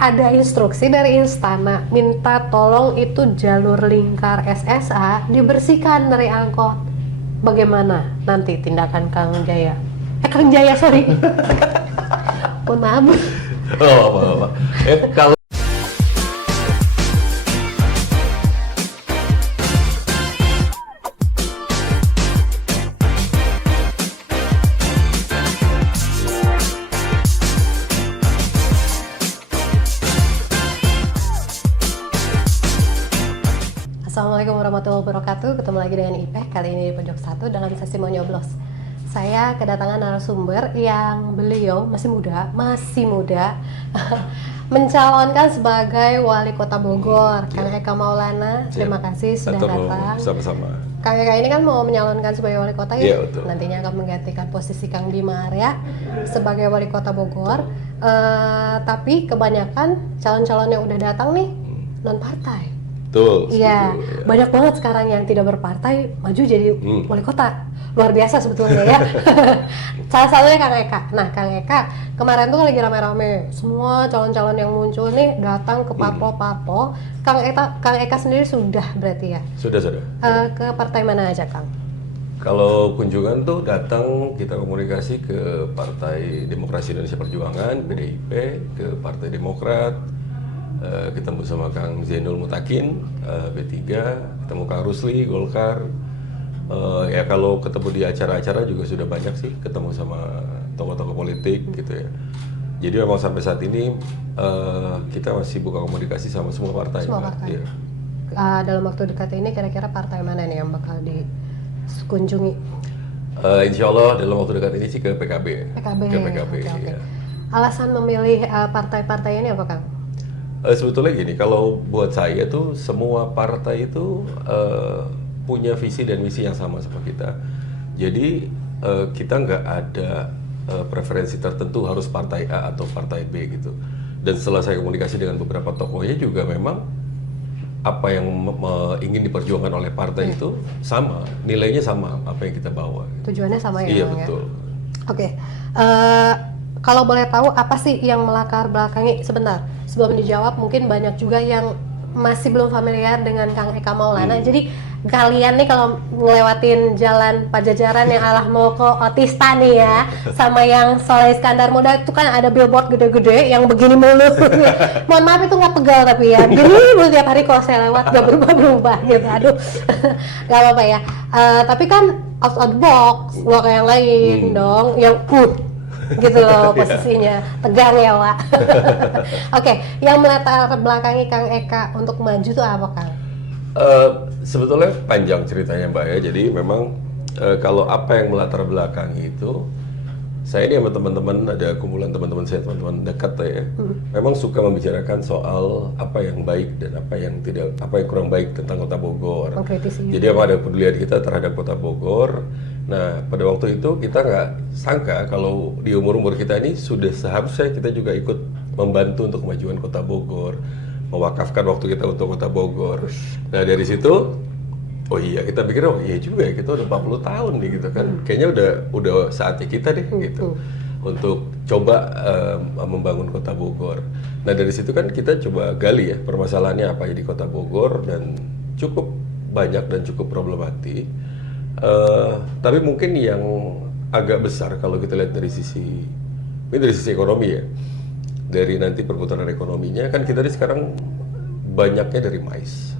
ada instruksi dari istana minta tolong itu jalur lingkar SSA dibersihkan dari angkot. Bagaimana nanti tindakan Kang Jaya? Kang Jaya, sorry. Mohon maaf. Oh, apa. Kalau Assalamualaikum warahmatullahi wabarakatuh. Ketemu lagi dengan Ipeh, kali ini di pojok satu dalam sesi mau nyoblos. Saya kedatangan narasumber yang beliau masih muda mencalonkan sebagai wali kota Bogor, Kang Eka Maulana. Terima kasih sudah datang. Sama-sama. Kang Eka ini kan mau menyalonkan sebagai wali kota ya, betul. nantinya akan menggantikan posisi Kang Bima Arya sebagai wali kota Bogor. Tapi kebanyakan calon-calon yang udah datang nih non partai. Betul. Iya, banyak banget sekarang yang tidak berpartai maju jadi wali kota. Luar biasa sebetulnya ya. Salah satunya Kang Eka. Nah, Kang Eka kemarin tuh lagi rame-rame semua calon-calon yang muncul nih datang ke parpol-parpol. Kang Eka sendiri sudah berarti ya? Sudah. Ke partai mana aja, Kang? Kalau kunjungan tuh datang kita komunikasi ke Partai Demokrasi Indonesia Perjuangan (PDIP), ke Partai Demokrat, ketemu sama Kang Zainul Mutakin B3, ketemu Kang Rusli Golkar. Ya kalau ketemu di acara-acara juga sudah banyak sih, ketemu sama tokoh-tokoh politik gitu ya. Jadi memang sampai saat ini kita masih buka komunikasi sama semua partai. Semua partai. Ya. Dalam waktu dekat ini kira-kira partai mana nih yang bakal dikunjungi? Insya Allah dalam waktu dekat ini sih ke PKB. Ke PKB. Oke. Ya. Alasan memilih partai-partai ini apa, Kang? Sebetulnya gini, kalau buat saya tuh semua partai itu punya visi dan misi yang sama kita. Jadi kita nggak ada preferensi tertentu harus partai A atau partai B gitu. Dan setelah saya komunikasi dengan beberapa tokohnya juga memang apa yang ingin diperjuangkan oleh partai itu sama, nilainya sama apa yang kita bawa. Tujuannya sama ya? Iya, Bang, betul. Ya? Oke. Kalau boleh tahu apa sih yang melatar belakangi, sebentar sebelum dijawab mungkin banyak juga yang masih belum familiar dengan Kang Eka Maulana. Jadi kalian nih kalau ngelewatin jalan Pajajaran yang arah mau ke Otista nih ya, sama yang Soleh Iskandar Muda itu kan ada billboard gede-gede yang begini mulu. Mohon maaf itu nggak pegal tapi ya, gini mulu tiap hari kalau saya lewat nggak berubah-berubah gitu. Aduh, nggak apa-apa ya. Tapi kan out of the box, nggak kayak yang lain dong, yang gitu loh posisinya, tegang ya Wak. Oke, yang melatar belakangi Kang Eka untuk maju tuh apa, Kang? Sebetulnya panjang ceritanya Mbak ya, jadi memang kalau apa yang melatar belakangi itu, saya ini sama teman-teman, ada kumpulan teman-teman saya, teman-teman dekat ya, memang suka membicarakan soal apa yang baik dan apa yang tidak, apa yang kurang baik tentang Kota Bogor. Mengkritisi. Jadi apa ada kepedulian kita terhadap Kota Bogor. Nah, pada waktu itu kita nggak sangka kalau di umur-umur kita ini sudah seharusnya kita juga ikut membantu untuk kemajuan Kota Bogor, mewakafkan waktu kita untuk Kota Bogor. Nah, dari situ, oh iya, kita pikir, oh iya juga ya, kita udah 40 tahun nih gitu kan. Kayaknya udah saatnya kita deh gitu untuk coba membangun Kota Bogor. Nah, dari situ kan kita coba gali ya permasalahannya apa di Kota Bogor, dan cukup banyak dan cukup problematik. Tapi mungkin yang agak besar kalau kita lihat dari sisi ekonomi ya, dari nanti perputaran ekonominya kan kita sekarang banyaknya dari mais,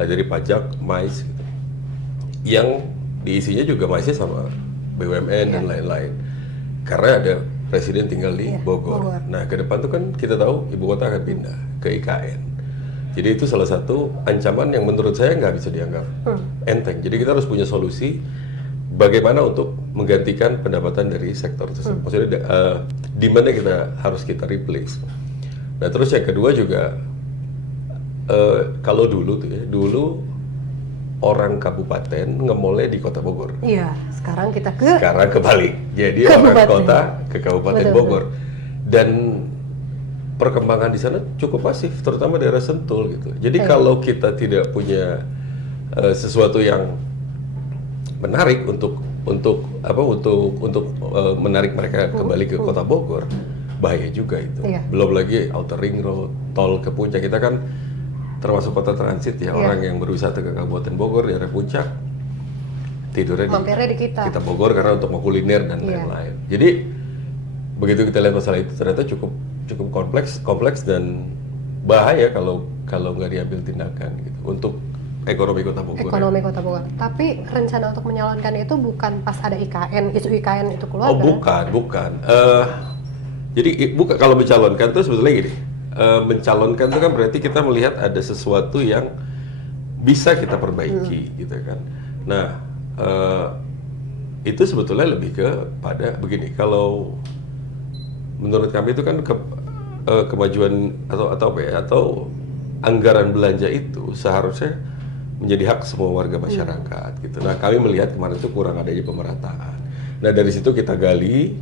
dari pajak mais gitu, yang diisinya juga maisnya sama BUMN dan lain-lain, karena ada presiden tinggal di Bogor. Nah, ke depan tuh kan kita tahu ibu kota akan pindah ke IKN. Jadi itu salah satu ancaman yang menurut saya nggak bisa dianggap enteng. Jadi kita harus punya solusi bagaimana untuk menggantikan pendapatan dari sektor tersebut. Maksudnya demand-nya harus kita replace. Nah, terus yang kedua juga kalau dulu tuh ya, dulu orang kabupaten nge-mall-nya di Kota Bogor. Iya, sekarang kebalik. Jadi orang kota ke Kabupaten Bogor. Dan perkembangan di sana cukup masif, terutama daerah Sentul gitu. Jadi kalau kita tidak punya sesuatu yang menarik untuk menarik mereka kembali ke Kota Bogor, bahaya juga itu. Iya. Belum lagi outer ring road, tol ke puncak. Kita kan termasuk kota transit ya, Iya. orang yang berwisata ke Kabupaten Bogor di area puncak tidurnya Mampirnya di kita. Bogor karena untuk mau kuliner dan Iya. lain-lain. Jadi begitu kita lihat masalah itu ternyata cukup kompleks dan bahaya kalau nggak diambil tindakan gitu untuk ekonomi Kota Bogor. Ekonomi Kota Bogor. Tapi rencana untuk menyalonkan itu bukan pas ada IKN, isu IKN itu keluar. Oh kan? bukan. Jadi bukan, kalau mencalonkan tuh sebetulnya gini. Mencalonkan itu kan berarti kita melihat ada sesuatu yang bisa kita perbaiki gitu kan. Nah itu sebetulnya lebih kepada begini. Kalau menurut kami itu kan kemajuan atau apa ya, atau anggaran belanja itu seharusnya menjadi hak semua warga masyarakat gitu. Nah kami melihat kemarin itu kurang adanya pemerataan. Nah dari situ kita gali,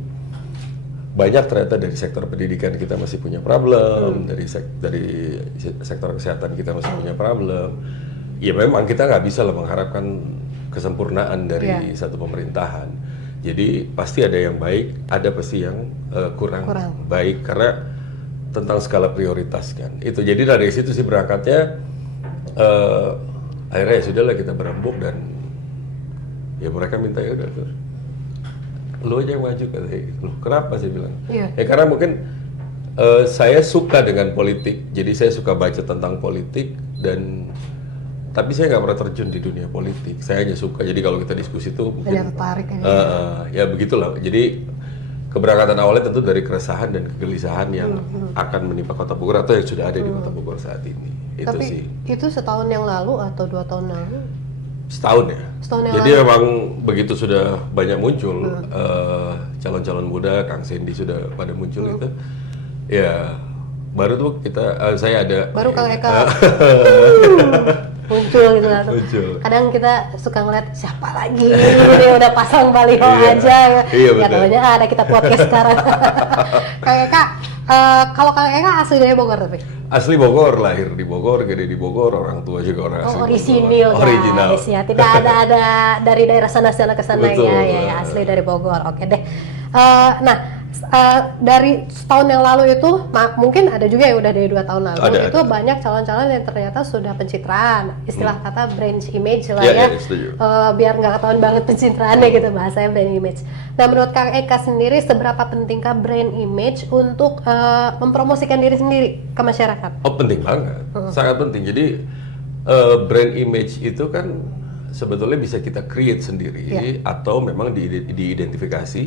banyak ternyata dari sektor pendidikan kita masih punya problem, dari sektor kesehatan kita masih punya problem. Ya memang kita nggak bisa lah mengharapkan kesempurnaan dari satu pemerintahan. Jadi pasti ada yang baik, ada pasti yang kurang baik karena tentang skala prioritas kan. Itu jadi dari situ sih berangkatnya. Akhirnya ya sudahlah kita berembuk dan ya mereka minta ya udah tuh lu aja yang maju katanya. Loh, kenapa sih bilang? Iya. Ya karena mungkin saya suka dengan politik, jadi saya suka baca tentang politik dan tapi saya nggak pernah terjun di dunia politik. Saya hanya suka. Jadi kalau kita diskusi tuh mungkin tertarik ya begitulah. Jadi keberangkatan awalnya tentu dari keresahan dan kegelisahan yang akan menimpa Kota Bogor atau yang sudah ada di Kota Bogor saat ini. Itu Tapi sih. itu setahun yang lalu atau 2 tahun lalu? Setahun ya. Setahun yang Jadi memang begitu sudah banyak muncul calon-calon muda, Kang Sendi sudah pada muncul itu, ya baru tuh kita saya ada. Baru Kang Eka muncul gitu kan. Kadang kita suka ngeliat siapa lagi ini udah pasang baliho aja. Iya, ya taunya ada kita podcast sekarang. Kang Eka, kalau Kang Eka asli dari Bogor tapi? Asli Bogor, lahir di Bogor, gede di Bogor, orang tua juga orang asli orisinil Bogor. Original. Guys, ya. Tidak ada dari daerah sana ke sana Betul. ya, asli dari Bogor. Oke deh. Dari setahun yang lalu itu mungkin ada juga yang udah dari 2 tahun lalu itu banyak calon-calon yang ternyata sudah pencitraan, istilah kata brand image lah ya, biar nggak ketahuan banget pencitraannya gitu bahasanya brand image. Nah menurut Kang Eka sendiri seberapa pentingkah brand image untuk mempromosikan diri sendiri ke masyarakat? Oh penting banget, sangat penting. Jadi brand image itu kan sebetulnya bisa kita create sendiri atau memang diidentifikasi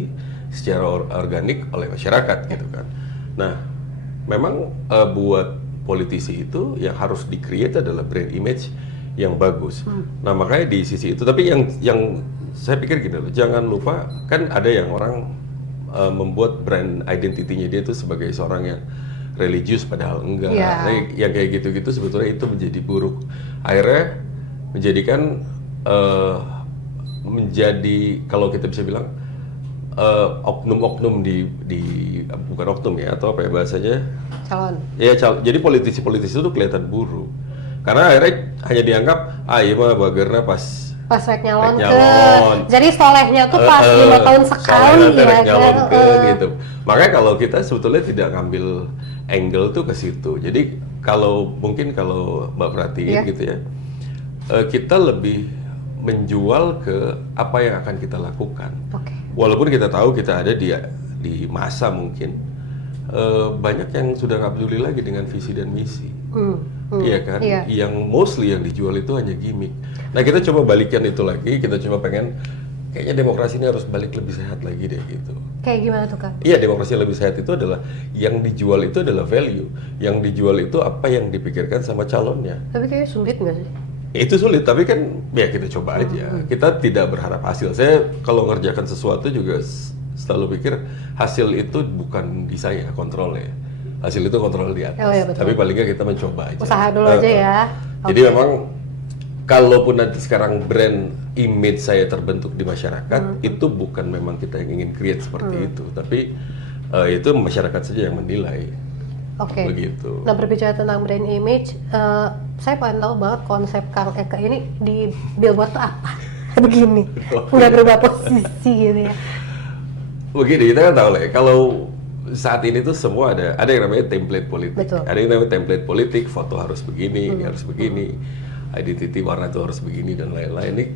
secara organik oleh masyarakat gitu kan. Nah, memang buat politisi itu yang harus di-create adalah brand image yang bagus. Nah, makanya di sisi itu, tapi yang saya pikir gini loh, jangan lupa kan ada yang orang membuat brand identity-nya dia itu sebagai seorang yang religius padahal enggak. Nah, yang kayak gitu-gitu sebetulnya itu menjadi buruk. Akhirnya menjadikan menjadi kalau kita bisa bilang oknum-oknum di bukan oknum ya atau apa ya bahasanya calon. Ya jadi politisi-politisi itu kelihatan buruk karena akhirnya hanya dianggap iya mah bagerna pas rek nyalon ke. Jadi solehnya tuh pas 5 tahun sekali ya kan. Gitu. Makanya kalau kita sebetulnya tidak ngambil angle tuh ke situ. Jadi mungkin kalau Mbak perhatiin gitu ya, kita lebih menjual ke apa yang akan kita lakukan. Walaupun kita tahu kita ada di masa mungkin banyak yang sudah nggak peduli lagi dengan visi dan misi, iya kan? Yang mostly yang dijual itu hanya gimmick. Nah kita coba balikan itu lagi, kita coba pengen kayaknya demokrasi ini harus balik lebih sehat lagi deh gitu. Kayak gimana tuh Kak? Iya demokrasi lebih sehat itu adalah yang dijual itu adalah value, yang dijual itu apa yang dipikirkan sama calonnya. Tapi kayaknya sulit nggak sih? Itu sulit, tapi kan ya kita coba aja. Kita tidak berharap hasil. Saya kalau ngerjakan sesuatu juga selalu pikir hasil itu bukan di saya kontrolnya. Hasil itu kontrol di atas. Tapi paling nggak kita mencoba aja. Usaha dulu aja ya. Jadi memang kalaupun nanti sekarang brand image saya terbentuk di masyarakat, itu bukan memang kita yang ingin create seperti itu, tapi itu masyarakat saja yang menilai. Begitu. Nah berbicara tentang brand image, saya pengen tahu banget konsep Kang Eka ini di billboard tuh apa? Begini, udah berubah posisi gitu ya. Begini, kita kan tahu lah ya, kalau saat ini tuh semua ada yang namanya template politik. Betul. Ada yang namanya template politik, foto harus begini, ini harus begini, identity warna itu harus begini dan lain-lain.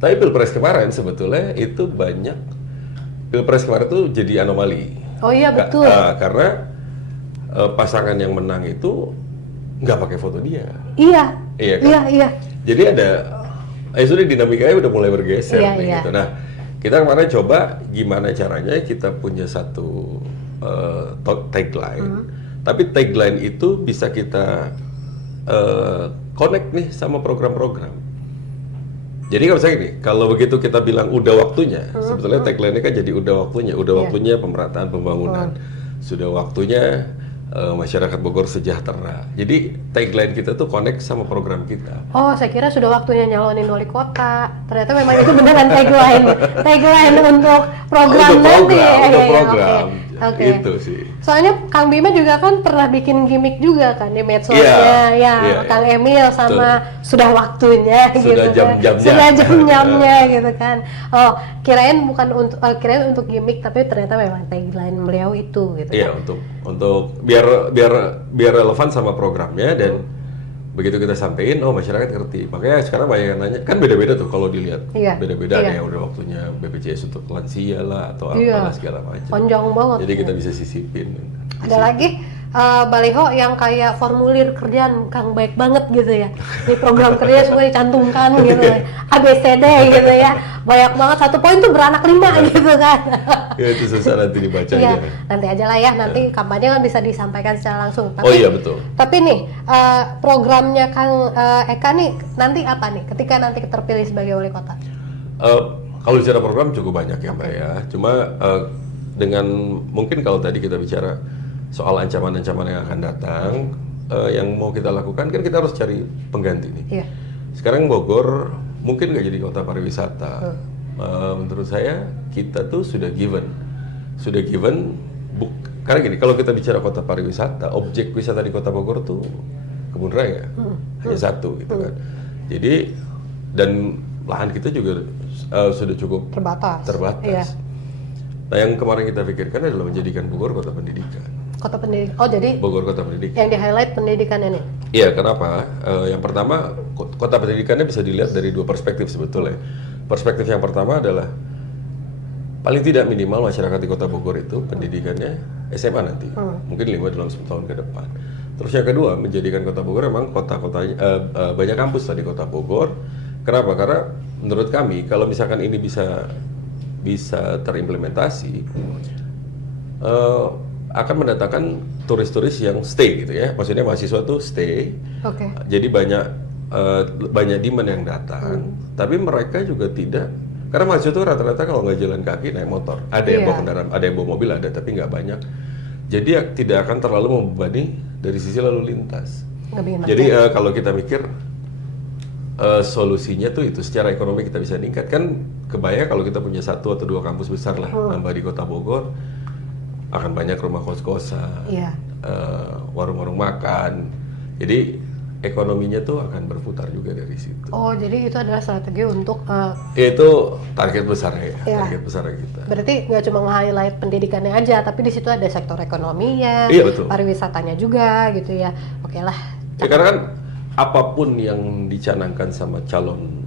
Tapi Pilpres kemarin sebetulnya itu banyak, Pilpres kemarin tuh jadi anomali. Oh iya betul. Karena pasangan yang menang itu nggak pakai foto dia. Iya. Iya kan? Iya. Jadi sudah dinamikanya udah mulai bergeser Iya, nih, iya. gitu. Nah, kita kemarin coba gimana caranya kita punya satu tagline, tapi tagline itu bisa kita connect nih sama program-program. Jadi kalau misalnya gini, kalau begitu kita bilang udah waktunya, sebetulnya tagline-nya kan jadi udah waktunya pemerataan pembangunan, sudah waktunya masyarakat Bogor sejahtera. Jadi tagline kita tuh connect sama program kita. Oh, saya kira sudah waktunya nyalonin wali kota. Ternyata memang itu beneran tagline. Tagline untuk program Untuk nanti. untuk Iya, program. Oke. Itu sih. Soalnya Kang Bima juga kan pernah bikin gimmick juga kan di medsosnya, Iya, Kang iya. Emil sama sudah waktunya Sudah gitu jam-jamnya. kan. Sudah jam-jamnya gitu kan. Oh, kirain bukan kirain untuk gimmick tapi ternyata memang tagline beliau itu gitu. Iya, untuk biar relevan sama programnya dan begitu kita sampein, masyarakat ngerti. Makanya sekarang banyak yang nanya, kan beda-beda tuh kalau dilihat. Iya, Beda-beda iya. ada yang udah waktunya BPJS untuk lansia lah atau Iya. apalah segala macam. Panjang banget. Jadi kita bisa sisipin. Ada lagi baliho yang kayak formulir kerjaan Kang baik banget gitu ya. Di program kerja semua dicantumkan gitu ya. ABCD gitu ya. Banyak banget, 1 poin tuh beranak 5 gitu kan. Ya itu susah nanti dibaca Iya, aja. nanti aja lah ya. Nanti kampanye kan bisa disampaikan secara langsung. Tapi, Oh iya betul. Tapi nih, programnya Kang Eka nih nanti apa nih ketika nanti terpilih sebagai wali kota? Kalau bicara program cukup banyak ya Mbak ya. Cuma dengan mungkin kalau tadi kita bicara soal ancaman-ancaman yang akan datang, yang mau kita lakukan kan kita harus cari pengganti nih. Iya. Sekarang Bogor mungkin nggak jadi kota pariwisata. Menurut saya kita tuh sudah given, karena gini, kalau kita bicara kota pariwisata, objek wisata di kota Bogor tuh kebun raya, hanya satu gitu kan. Jadi dan lahan kita juga sudah cukup Terbatas. Iya. Nah yang kemarin kita pikirkan adalah menjadikan Bogor kota pendidikan. Kota pendidikan. Oh jadi Bogor kota pendidikan. yang di highlight pendidikannya nih. Iya, kenapa? Yang pertama, kota pendidikannya bisa dilihat dari 2 perspektif sebetulnya. Perspektif yang pertama adalah paling tidak minimal masyarakat di kota Bogor itu pendidikannya SMA nanti, mungkin 5 dalam 10 tahun ke depan. Terus yang kedua, menjadikan kota Bogor memang kota-kotanya banyak kampus di kota Bogor. Kenapa? Karena menurut kami kalau misalkan ini bisa terimplementasi, akan mendatangkan turis-turis yang stay gitu ya. Maksudnya mahasiswa tuh stay. Oke. Jadi banyak demand yang datang, tapi mereka juga tidak, karena mahasiswa itu rata-rata kalau nggak jalan kaki naik motor. Ada yang bawa kendaraan, ada yang bawa mobil, ada, tapi nggak banyak. Jadi tidak akan terlalu membebani dari sisi lalu lintas. Nggak bikin Jadi kalau kita mikir solusinya tuh itu secara ekonomi kita bisa meningkatkan. Kebayang kalau kita punya 1 atau 2 kampus besar lah nambah di kota Bogor, akan banyak rumah kos-kosan, Iya. warung-warung makan. Jadi ekonominya tuh akan berputar juga dari situ. Oh, jadi itu adalah strategi untuk Itu target besarnya ya, Iya. target besar kita. berarti nggak cuma nge-highlight pendidikannya aja, tapi di situ ada sektor ekonominya, Iya, betul. pariwisatanya juga gitu ya. Oke lah. Ya karena kan apapun yang dicanangkan sama calon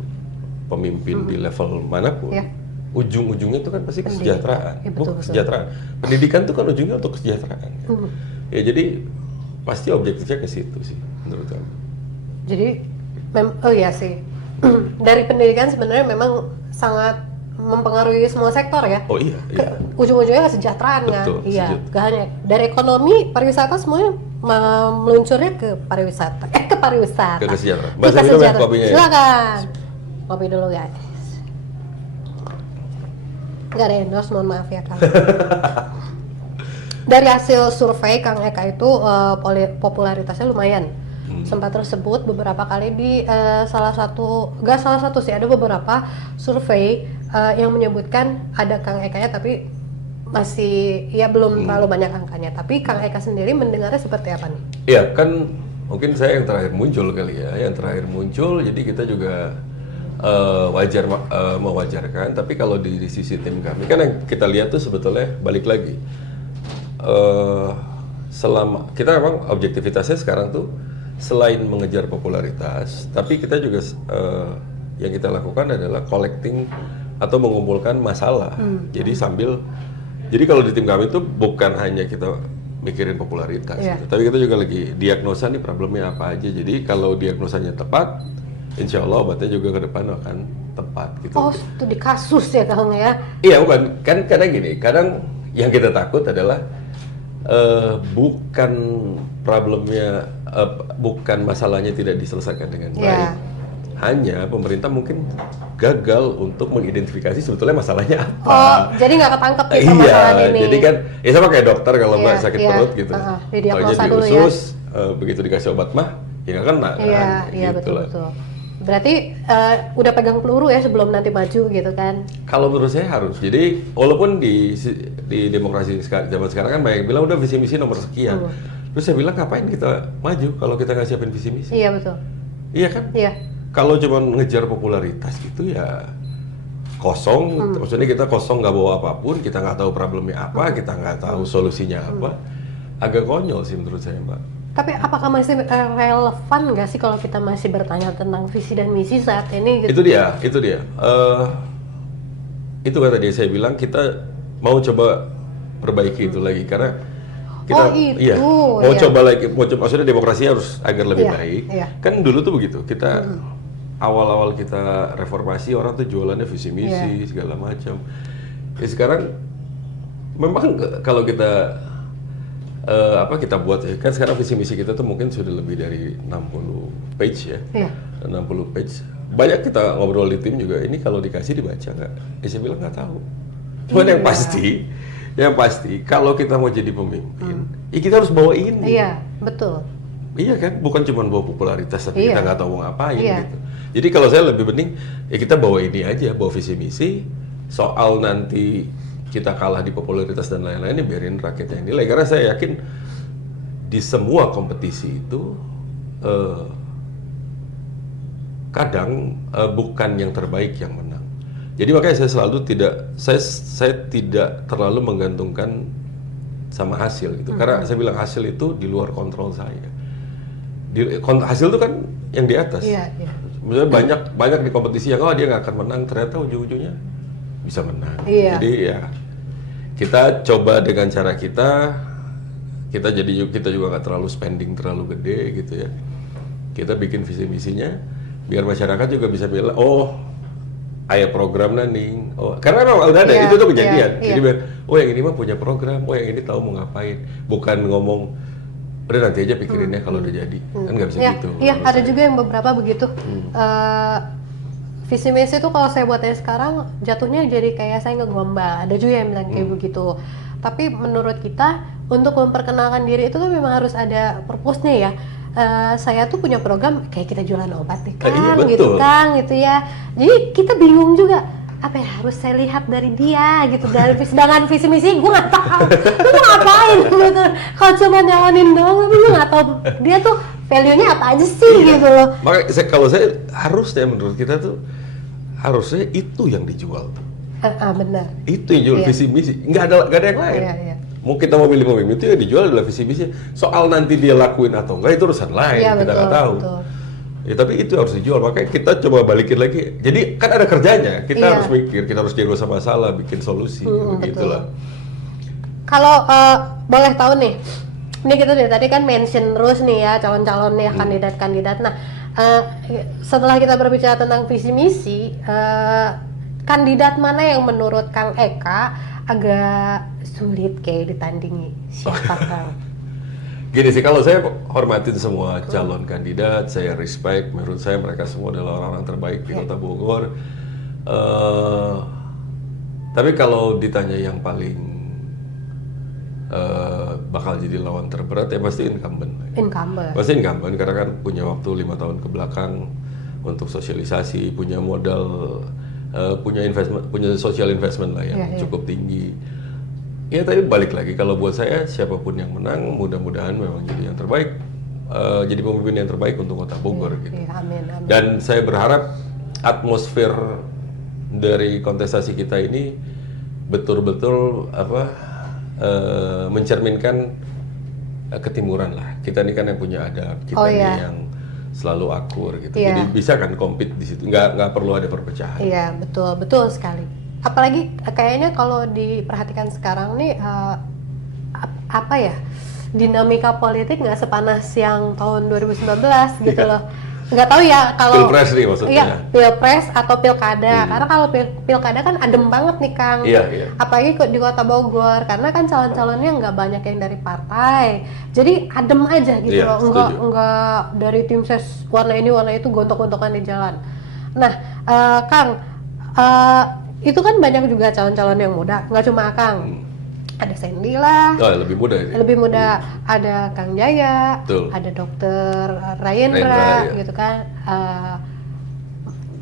pemimpin di level manapun, Iya. ujung-ujungnya itu kan pasti kesejahteraan. Iya, betul, Bukan betul. kesejahteraan. Pendidikan tuh kan ujungnya untuk kesejahteraan. Ya jadi pasti objektifnya ke situ sih menurut kami. Jadi oh iya sih. Dari pendidikan sebenarnya memang sangat mempengaruhi semua sektor ya. Oh iya, iya. Ujung-ujungnya kesejahteraan kan. Betul, Iya, setuju. gak hanya dari ekonomi, pariwisata semuanya meluncurnya ke pariwisata. Ke pariwisata. Ke kesejahteraan. Ke Mbak, saya minum ya kesejahteraan. kopinya ya? Silakan. Kopi dulu guys. Gak ada endorse, mohon maaf ya Kang. Dari hasil survei Kang Eka itu popularitasnya lumayan. Sempat tersebut beberapa kali di salah satu sih, ada beberapa survei yang menyebutkan ada Kang Eka-nya, tapi masih ya belum terlalu banyak angkanya. Tapi Kang Eka sendiri mendengarnya seperti apa nih? Iya kan mungkin saya yang terakhir muncul kali ya, jadi kita juga mewajarkan. Tapi kalau di sisi tim kami kan yang kita lihat tuh sebetulnya balik lagi selama kita memang objektivitasnya sekarang tuh selain mengejar popularitas, tapi kita juga yang kita lakukan adalah collecting atau mengumpulkan masalah. Jadi kalau di tim kami itu bukan hanya kita mikirin popularitas, gitu, tapi kita juga lagi diagnosa nih problemnya apa aja. Jadi kalau diagnosanya tepat, insya Allah obatnya juga ke depan akan tepat gitu. Oh, studi kasus ya Kang ya? Iya bukan, kan kadang gini, kadang yang kita takut adalah bukan problemnya, bukan masalahnya tidak diselesaikan dengan baik. Hanya pemerintah mungkin gagal untuk mengidentifikasi sebetulnya masalahnya apa. Oh, jadi nggak ketangkep nih permasalahan ini. Jadi kan, ya sama kayak dokter kalau mbak sakit perut gitu. Didiagnosa dulu usus, begitu dikasih obat mah, ya nggak kena. Iya, betul-betul. Berarti udah pegang peluru ya sebelum nanti maju gitu kan? Kalau menurut saya harus. Jadi walaupun di demokrasi zaman sekarang kan banyak yang bilang udah visi misi nomor sekian. Terus saya bilang ngapain kita maju kalau kita nggak siapin visi misi? Iya betul. Iya kan? Iya. Kalau cuma ngejar popularitas gitu ya kosong. Maksudnya kita kosong nggak bawa apapun, kita nggak tahu problemnya apa, kita nggak tahu solusinya apa. Agak konyol sih menurut saya mbak. Tapi apakah masih relevan nggak sih kalau kita masih bertanya tentang visi dan misi saat ini? Gitu? Itu dia. Itu kata dia, saya bilang kita mau coba perbaiki itu lagi karena kita mau coba lagi, maksudnya demokrasi harus agar lebih baik. Kan dulu tuh begitu, kita awal-awal kita reformasi orang tuh jualannya visi misi segala macam. Ya sekarang memang kalau kita kita buat ya kan sekarang visi misi kita tuh mungkin sudah lebih dari 60 page ya. 60 page. Banyak kita ngobrol di tim juga, ini kalau dikasih dibaca nggak? Saya bilang nggak tahu. Cuman yang pasti kalau kita mau jadi pemimpin, ya kita harus bawa ini. Iya, betul. Iya kan, bukan cuma bawa popularitas tapi kita nggak tahu mau ngapain gitu. Jadi kalau saya lebih penting ya kita bawa ini aja, bawa visi misi. Soal nanti kita kalah di popularitas dan lain-lain, ya biarin rakyat yang nilai. Karena saya yakin di semua kompetisi itu kadang bukan yang terbaik yang menang. Jadi makanya saya selalu saya tidak terlalu menggantungkan sama hasil gitu. Karena saya bilang hasil itu di luar kontrol saya. Hasil itu kan yang di atas. Misalnya banyak di kompetisi yang dia nggak akan menang, ternyata ujung-ujungnya bisa menang. Jadi ya kita coba dengan cara kita juga nggak terlalu spending terlalu gede gitu ya. Kita bikin visi misinya biar masyarakat juga bisa bilang aya program nih. Karena memang udah ada itu tuh kejadian. Jadi biar yang ini mah punya program, yang ini tahu mau ngapain. Bukan ngomong udah nanti aja pikirinnya kalau udah jadi. Kan nggak bisa gitu. Iya, ada juga yang beberapa begitu. Visi misi itu kalau saya buatnya sekarang jatuhnya jadi kayak saya ngegombal. Ada juga yang bilang kayak begitu. Tapi menurut kita untuk memperkenalkan diri itu kan memang harus ada purpose-nya ya. Saya tuh punya program kayak kita jualan obat nih Kang, gitu Kang, gitu ya. Jadi kita bingung juga apa yang harus saya lihat dari dia gitu, dari sedangkan visi misi gue nggak tahu lu mau ngapain gitu. Kalau cuma nyalonin doang tapi gue nggak tahu dia tuh value-nya apa aja sih gitu loh. Makanya kalau saya harusnya menurut kita tuh harusnya itu yang dijual. Benar. Itu yang jual visi misi, nggak ada yang lain. Mau kita mau milih pemimpin itu yang dijual adalah visi misi. Soal nanti dia lakuin atau enggak itu urusan lain, kita nggak tahu. Ya, tapi itu harus dijual, makanya kita coba balikin lagi. Jadi kan ada kerjanya, kita harus mikir, kita harus diagnosa masalah, bikin solusi, begitulah. Kalau boleh tahu nih, ini kita dari tadi kan mention terus nih ya calon-calon nih kandidat-kandidat. Nah, setelah kita berbicara tentang visi misi, kandidat mana yang menurut Kang Eka agak sulit kayak ditandingi? Siapa Kang? Gini sih, kalau saya hormatin semua calon kandidat, saya respect, menurut saya mereka semua adalah orang-orang terbaik di Kota Bogor. Tapi kalau ditanya yang paling bakal jadi lawan terberat ya pasti incumbent. Pasti incumbent karena kan punya waktu 5 tahun ke belakang untuk sosialisasi, punya modal, punya investment, punya social investment lah yang cukup tinggi. Ya tapi balik lagi, kalau buat saya siapapun yang menang mudah-mudahan memang jadi yang terbaik, jadi pemimpin yang terbaik untuk Kota Bogor gitu. Amin. Dan saya berharap atmosfer dari kontestasi kita ini betul-betul mencerminkan ketimuran lah. Kita ini kan yang punya adab, kita ini yang selalu akur gitu. Jadi bisa kan compete di situ, nggak perlu ada perpecahan. Iya, betul, betul sekali. Apalagi kayaknya kalau diperhatikan sekarang nih, apa ya, dinamika politik nggak sepanas yang tahun 2019 gitu loh. Nggak tahu ya kalau Pilpres nih maksudnya. Iya, Pilpres atau Pilkada. Karena kalau Pilkada kan adem banget nih Kang. Iya. Apalagi di Kota Bogor, karena kan calon-calonnya nggak banyak yang dari partai. Jadi adem aja gitu loh. Nggak dari tim ses warna ini warna itu gontok-gontokan di jalan. Nah, Kang, itu kan banyak juga calon-calon yang muda, nggak cuma Kang. Ada Sandy lah. Oh, lebih muda ini. Lebih muda. Ada Kang Jaya, ada Dokter Rayendra, gitu kan.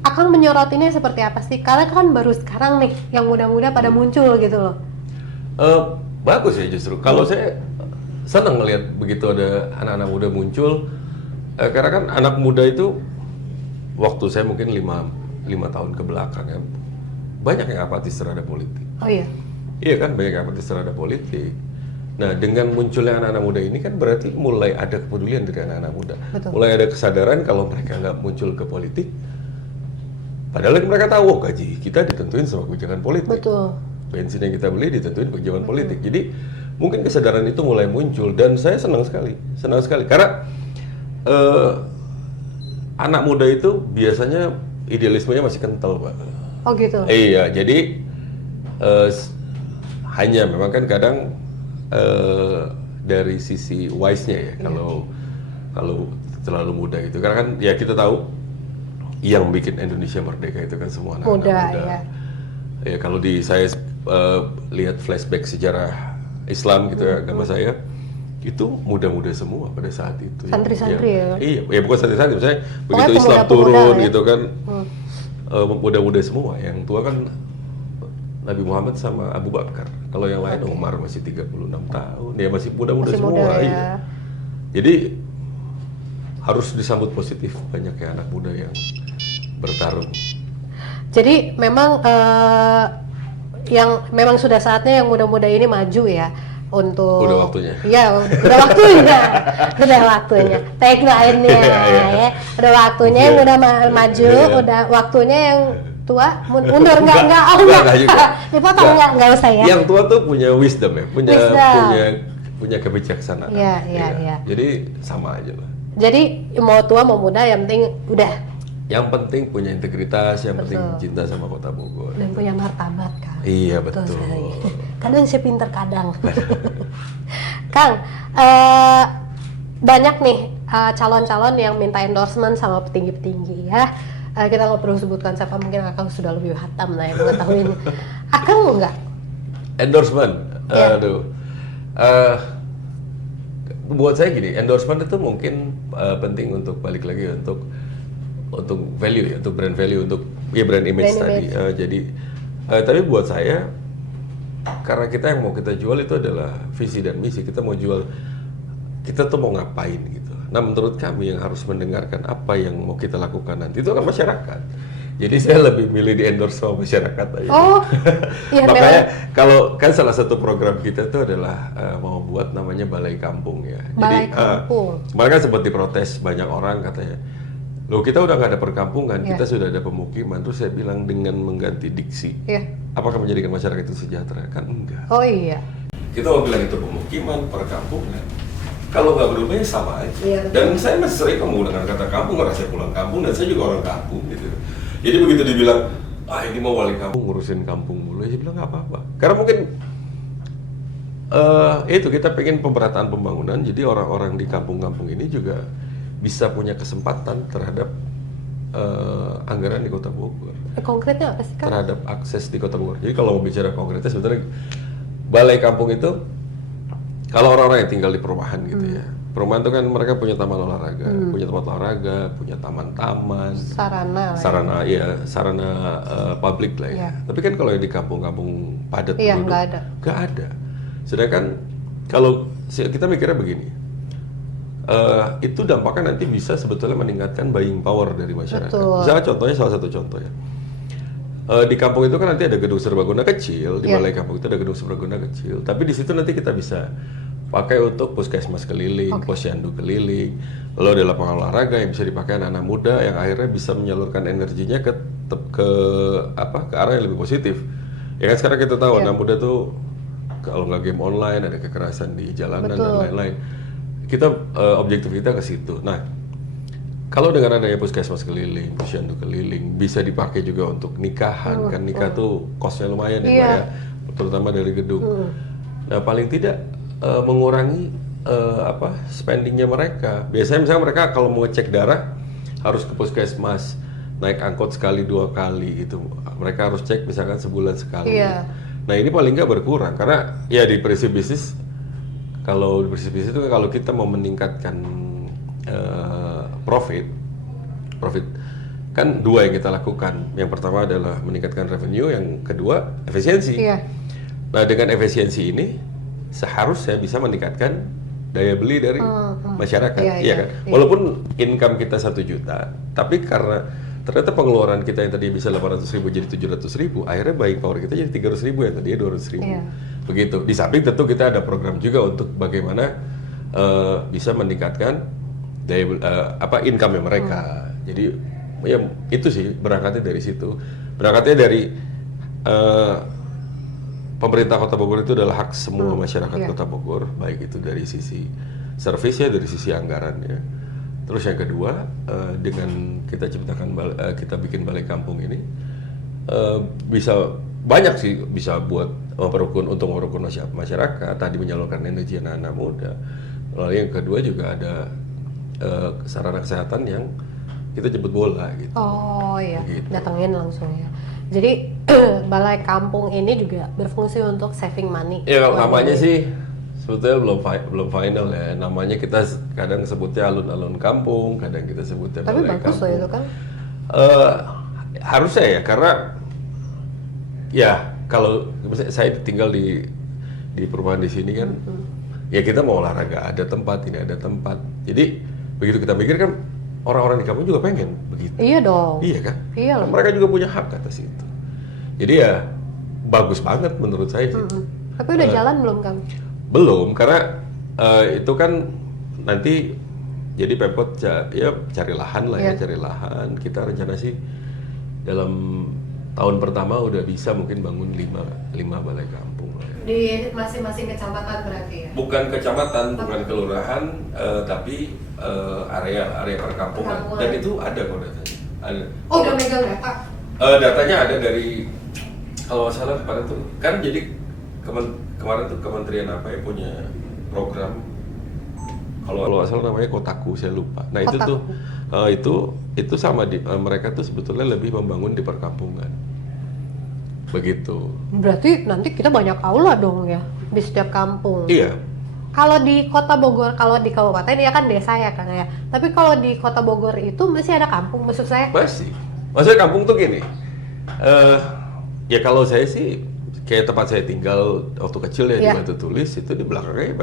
Akan menyorotinya seperti apa sih? Karena kan baru sekarang nih yang muda-muda pada muncul gitu loh. Bagus ya justru. Kalau saya senang melihat begitu ada anak-anak muda muncul. Karena kan anak muda itu waktu saya mungkin 5 tahun ke belakang ya, banyak yang apatis terhadap politik. Oh iya. Iya kan, banyak yang apatis terhadap politik. Nah, dengan munculnya anak-anak muda ini kan berarti mulai ada kepedulian dari anak-anak muda. Betul. Mulai ada kesadaran kalau mereka nggak muncul ke politik, padahal mereka tahu, oh, gaji kita ditentuin sama kebijakan politik. Betul. Bensin yang kita beli ditentuin kebijakan politik. Jadi mungkin kesadaran itu mulai muncul dan saya senang sekali karena anak muda itu biasanya idealismenya masih kental, Pak. Oh gitu. Iya, jadi hanya memang kan kadang dari sisi wise-nya ya, kalau terlalu muda gitu. Karena kan ya kita tahu yang bikin Indonesia merdeka itu kan semua anak-anak muda. Ya. Ya kalau saya lihat flashback sejarah Islam gitu ya, agama saya itu muda-muda semua pada saat itu. Santri-santri ya. Iya, bukan santri-santri, saya begitu Islam turun gitu kan, muda-muda semua. Yang tua kan Nabi Muhammad sama Abu Bakar. Kalau yang lain Umar masih 36 tahun, ya masih muda-muda semua. Muda, ya. Iya. Jadi harus disambut positif, banyak ya anak muda yang bertarung. Jadi memang yang memang sudah saatnya yang muda-muda ini maju ya untuk. Udah waktunya. Iya, udah waktunya. Udah waktunya. Tagline-nya ya. Udah waktunya yang udah maju, udah waktunya yang tua mundur enggak dipotong enggak usah ya. Yang tua tuh punya wisdom ya, punya kebijaksanaan. Iya. Jadi sama aja lah. Jadi mau tua mau muda yang penting udah. Yang penting punya integritas, yang penting cinta sama Kota Bogor. Dan punya martabat kan. Iya betul. Kadang saya pinter kadang. Kang, banyak nih calon-calon yang minta endorsement sama petinggi-petinggi ya. Kita nggak perlu sebutkan siapa, mungkin Akang sudah lebih hatam lah yang mengetahuinya. Akang enggak? Endorsement, aduh. Buat saya gini, endorsement itu mungkin penting untuk balik lagi untuk value ya, untuk brand value, untuk brand image tadi. Jadi, tapi buat saya, karena kita yang mau kita jual itu adalah visi dan misi. Kita mau jual, kita tuh mau ngapain gitu. Nah, menurut kami yang harus mendengarkan apa yang mau kita lakukan nanti itu kan masyarakat. Jadi saya lebih milih di endorse sama masyarakat aja. Oh, iya. Makanya kalau kan salah satu program kita itu adalah mau buat namanya Balai Kampung ya. Balai Kampung. Mereka sempat diprotes banyak orang katanya, loh kita udah nggak ada perkampungan, kita sudah ada pemukiman. Terus saya bilang dengan mengganti diksi, apakah menjadikan masyarakat itu sejahtera? Kan enggak. Oh iya. Kita mau bilang itu pemukiman, perkampungan. Kalau nggak berubah ya sama aja. Iya. Dan saya masih sering menggunakan kata kampung karena saya pulang kampung dan saya juga orang kampung gitu. Jadi begitu dibilang, ini mau wali kampung ngurusin kampung mulu, saya bilang nggak apa-apa. Karena mungkin itu kita pengen pemerataan pembangunan, jadi orang-orang di kampung-kampung ini juga bisa punya kesempatan terhadap anggaran di Kota Bogor. Konkretnya apa sih Kang? Terhadap akses di Kota Bogor. Jadi kalau mau bicara konkretnya sebetulnya Balai Kampung itu kalau orang-orang yang tinggal di perumahan gitu ya. Perumahan itu kan mereka punya taman olahraga, punya tempat olahraga, punya taman-taman, sarana publik lah ya. Tapi kan kalau yang di kampung-kampung padat penduduk, nggak ada. Sedangkan kalau kita mikirnya begini, itu dampaknya nanti bisa sebetulnya meningkatkan buying power dari masyarakat. Misalnya contohnya, salah satu contoh ya, Di kampung itu kan nanti ada gedung serbaguna kecil, di Iya. balai kampung itu ada gedung serbaguna kecil. Tapi di situ nanti kita bisa pakai untuk puskesmas keliling, posyandu keliling, lalu ada lapangan olahraga yang bisa dipakai anak-anak muda yang akhirnya bisa menyalurkan energinya ke apa ke arah yang lebih positif. Ya kan sekarang kita tahu anak muda tuh kalau nggak game online ada kekerasan di jalanan dan lain-lain. Kita objektif kita ke situ. Nah, kalau dengan adanya puskesmas keliling, posyandu keliling, bisa dipakai juga untuk nikahan, kan nikah tuh kosnya lumayan ya, Mbak ya, terutama dari gedung. Nah, paling tidak mengurangi apa spendingnya mereka. Biasanya misalnya mereka kalau mau ngecek darah harus ke puskesmas, naik angkot sekali 2 kali gitu. Mereka harus cek misalkan sebulan sekali. Iya. Nah, ini paling nggak berkurang karena ya di prinsip bisnis, kalau di prinsip bisnis itu kalau kita mau meningkatkan profit kan 2 yang kita lakukan. Yang pertama adalah meningkatkan revenue, yang kedua efisiensi. Iya. Nah, dengan efisiensi ini seharusnya bisa meningkatkan daya beli dari masyarakat, Iya, iya iya, kan? iya. Walaupun income kita 1 juta, tapi karena ternyata pengeluaran kita yang tadi bisa 800.000 jadi 700.000, akhirnya buying power kita jadi 300.000 yang tadinya 200.000. Iya. Begitu. Di samping tentu kita ada program juga untuk bagaimana bisa meningkatkan daya income-nya mereka. Jadi ya itu sih berangkatnya dari situ. Berangkatnya dari pemerintah Kota Bogor itu adalah hak semua masyarakat Kota Bogor, baik itu dari sisi servisnya, dari sisi anggarannya. Terus yang kedua, dengan kita ciptakan kita bikin balai kampung ini bisa banyak sih, bisa buat untuk merukun masyarakat, tadi menyalurkan energi anak-anak muda. Lalu yang kedua juga ada sarana kesehatan yang kita jemput bola gitu. Oh iya, Begitu. datengin langsung ya. Jadi balai kampung ini juga berfungsi untuk saving money. Ya kalau namanya sih sebetulnya belum final ya. Namanya kita kadang sebutnya alun-alun kampung, kadang kita sebutnya Tapi balai bagus kampung. loh itu kan. Harusnya ya, karena ya kalau misalnya saya tinggal di perumahan di sini kan, ya kita mau olahraga ada tempat, ini ada tempat. Jadi begitu kita mikir kan orang-orang di kampung juga pengen begitu. Iya dong. Iya kan? Iya loh. Mereka juga punya hak atas itu. Jadi ya bagus banget menurut saya sih. Tapi udah jalan belum Kang? Belum, karena itu kan nanti jadi Pemkot ya cari lahan lah ya, cari lahan. Kita rencana sih dalam tahun pertama udah bisa mungkin bangun 5 balai kampung lah ya. Di masing-masing kecamatan berarti ya? Bukan kecamatan, bukan kelurahan, tapi area perkampungan. Perkampungan. Dan itu ada kok datanya. Ada. Oh udah megang data? Datanya ada dari, kalau nggak salah kemarin tuh kan jadi kemarin tuh kementerian apa yang punya program, kalau nggak salah namanya Kotaku, saya lupa. Nah itu tuh itu sama mereka tuh sebetulnya lebih membangun di perkampungan begitu. Berarti nanti kita banyak aula dong ya di setiap kampung. Iya. Kalau di Kota Bogor, kalau di kabupaten ya kan desa ya Kang ya. Tapi kalau di Kota Bogor itu masih ada kampung, maksud saya? Masih. Maksudnya kampung tuh gini. Ya kalau saya sih kayak tempat saya tinggal waktu kecil ya di Batu Tulis itu di belakangnya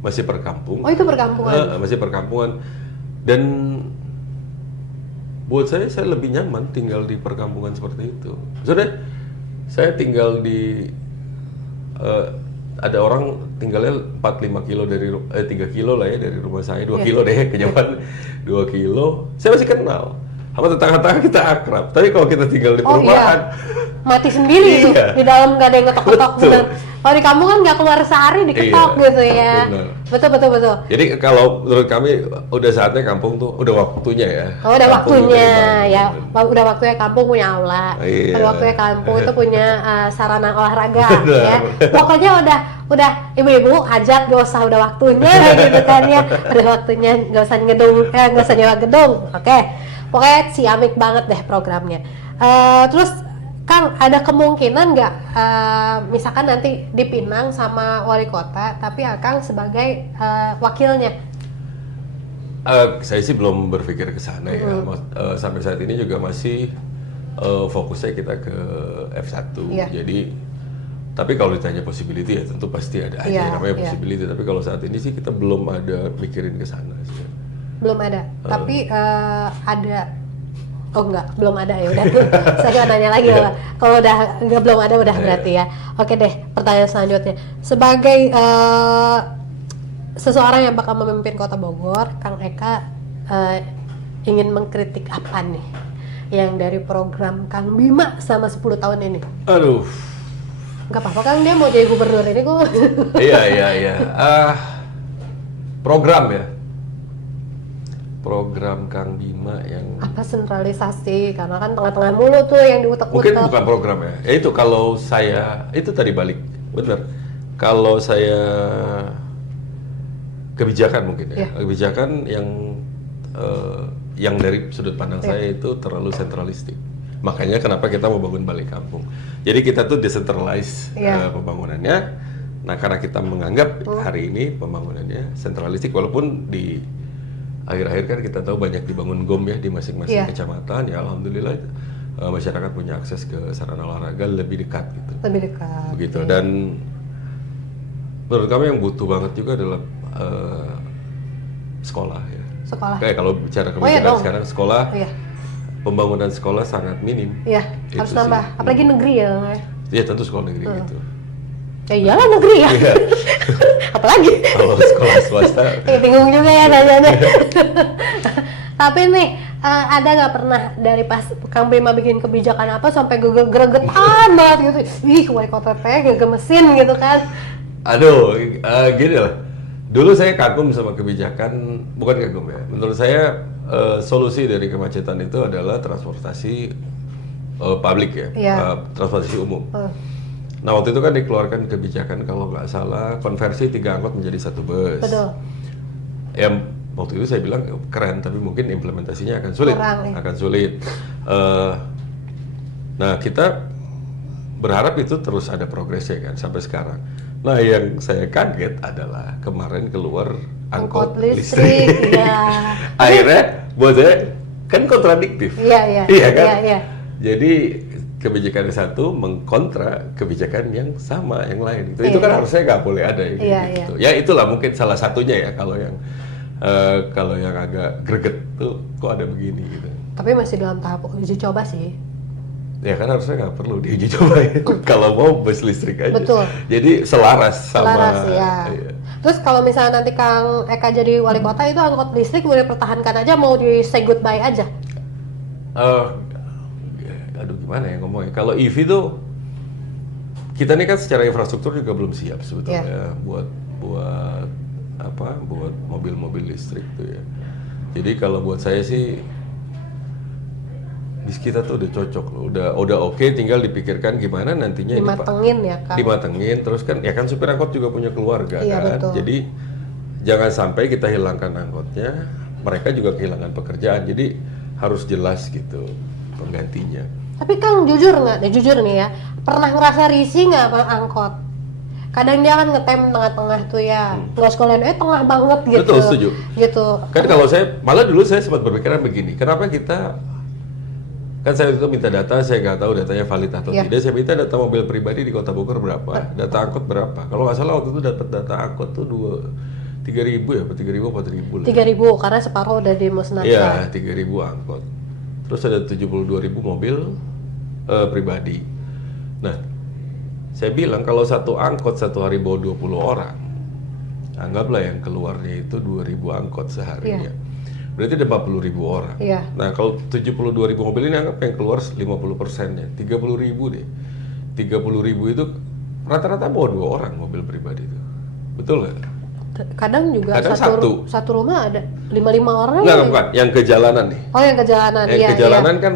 masih perkampungan. Oh itu perkampungan. Masih perkampungan. Dan buat saya lebih nyaman tinggal di perkampungan seperti itu. Maksudnya saya tinggal di ada orang tinggalnya 4-5 kilo dari 3 kilo lah ya dari rumah saya, 2 kilo deh kejauhan 2 kilo. Saya masih kenal. Sama tetangga-tetangga kita akrab. Tapi kalau kita tinggal di perumahan, mati sendiri itu di dalam nggak ada yang ngetok-ngetok. Bener. Kalau di kampung kan nggak keluar sehari diketok gitu ya. Bener. Betul. Jadi kalau menurut kami udah saatnya kampung tuh udah waktunya ya. Oh udah Kampung waktunya dibangun. ya. Udah waktunya kampung punya aula. Iya. Udah waktunya kampung itu punya sarana olahraga Bener. ya. Pokoknya udah ibu-ibu hajat gak usah, udah waktunya gitu kan ya. Udah waktunya gak usah nggak usah nyewa gedung. Oke. Pokoknya ciamik banget deh programnya. Terus Kang, ada kemungkinan nggak misalkan nanti dipinang sama wali kota, tapi Akang sebagai wakilnya? Saya sih belum berpikir ke sana ya. Sampai saat ini juga masih fokusnya kita ke F1. Iya. Jadi, tapi kalau ditanya possibility ya tentu pasti ada aja Iya, namanya iya. possibility. Tapi kalau saat ini sih kita belum ada mikirin ke sana sih. Belum ada, tapi ada Oh enggak, belum ada ya udah tuh. Saya nggak nanya lagi ya. Kalau udah enggak belum ada udah berarti ya. Oke deh, pertanyaan selanjutnya. Sebagai seseorang yang bakal memimpin Kota Bogor, Kang Eka ingin mengkritik apa nih? Yang dari program Kang Bima selama 10 tahun ini. Aduh. Enggak apa-apa Kang, dia mau jadi gubernur ini kok. Iya. Program ya. Program Kang Bima yang Apa sentralisasi? Karena kan tengah-tengah mulu tuh yang diutak-utak. mungkin bukan program ya. Ya itu kalau saya itu tadi balik, bener. Kalau saya kebijakan mungkin ya. Kebijakan yang dari sudut pandang saya itu terlalu sentralistik. Makanya kenapa kita mau bangun balai kampung. Jadi kita tuh decentralize pembangunannya. Nah karena kita menganggap hari ini pembangunannya sentralistik, walaupun di akhir-akhir kan kita tahu banyak dibangun GOM ya di masing-masing kecamatan. Ya alhamdulillah masyarakat punya akses ke sarana olahraga lebih dekat gitu. Lebih dekat. Begitu. Dan menurut kami yang butuh banget juga adalah sekolah ya. Sekolah. Kayak kalau bicara kebijakan sekarang sekolah, pembangunan sekolah sangat minim. Iya, harus nambah. Apalagi negeri ya. Iya tentu sekolah negeri gitu. Ya iyalah negeri ya. Iya. Apalagi. Kalau sekolah swasta. Bingung juga ya nanya-nanya. Tapi nih, ada nggak pernah dari pas Kang Bima bikin kebijakan apa sampai gregetan banget gitu? Ih, wali kota teh gemesin gitu kan? Aduh, gini lah. Dulu saya kagum sama kebijakan, bukan kagum ya. Menurut saya solusi dari kemacetan itu adalah transportasi publik ya, transportasi umum. Nah waktu itu kan dikeluarkan kebijakan kalau nggak salah konversi 3 angkot menjadi 1 bus. Betul. Ya waktu itu saya bilang keren, tapi mungkin implementasinya akan sulit. Akan sulit. Nah kita berharap itu terus ada progresnya kan sampai sekarang. Nah yang saya kaget adalah kemarin keluar angkot listrik. Akhirnya buat saya kan kontradiktif. Iya kan? Iya. Jadi kebijakan satu mengkontra kebijakan yang sama yang lain. Itu kan harusnya nggak boleh ada ya. Gitu. Ya itulah mungkin salah satunya ya kalau yang agak greget tuh kok ada begini gitu. Tapi masih dalam tahap uji coba sih. Ya kan harusnya nggak perlu diuji coba ya. Kalau mau bus listrik aja. Betul. Jadi selaras sama. Ya. Iya. Terus kalau misalnya nanti Kang Eka jadi wali kota itu angkot listrik boleh pertahankan aja, mau di say goodbye aja? Aduh gimana ya ngomongnya. Kalau EV tuh kita nih kan secara infrastruktur juga belum siap sebetulnya buat mobil-mobil listrik tuh ya. Jadi kalau buat saya sih bis kita tuh udah cocok loh, udah oke, tinggal dipikirkan gimana nantinya dimatengin ya kan. Dimatengin terus kan ya kan supir angkot juga punya keluarga kan. Betul. Jadi jangan sampai kita hilangkan angkotnya, mereka juga kehilangan pekerjaan. Jadi harus jelas gitu penggantinya. Tapi Kang jujur nih ya, pernah ngerasa risih nggak sama angkot? Kadang dia kan ngetem tengah-tengah tuh ya, nggak sekalian tengah banget gitu. Betul, setuju. Gitu. Kan kalau saya, malah dulu saya sempat berpikiran begini, kenapa kita, kan saya itu minta data, saya nggak tahu datanya valid atau tidak, saya minta data mobil pribadi di Kota Bogor berapa, data angkot berapa. Kalau nggak salah waktu itu dapat data angkot tuh 3.000 ya, 3.000 atau 4.000 lah. 3.000, karena separuh udah dimusnahkan. Iya, 3.000 angkot. Terus ada 72.000 mobil pribadi. Nah, saya bilang kalau satu angkot satu hari bawa 20 orang, anggaplah yang keluarnya itu 2.000 angkot seharinya. Berarti ada 40.000 orang. Nah, kalau 72.000 mobil ini anggap yang keluar 50%-nya, 30.000 deh. 30.000 itu rata-rata bawa 2 orang mobil pribadi itu. Betul nggak? Kadang juga satu rumah ada 5 orang. Enggak, bukan. Yang ke jalanan nih. Oh, yang ke jalanan. Yang ke jalanan kan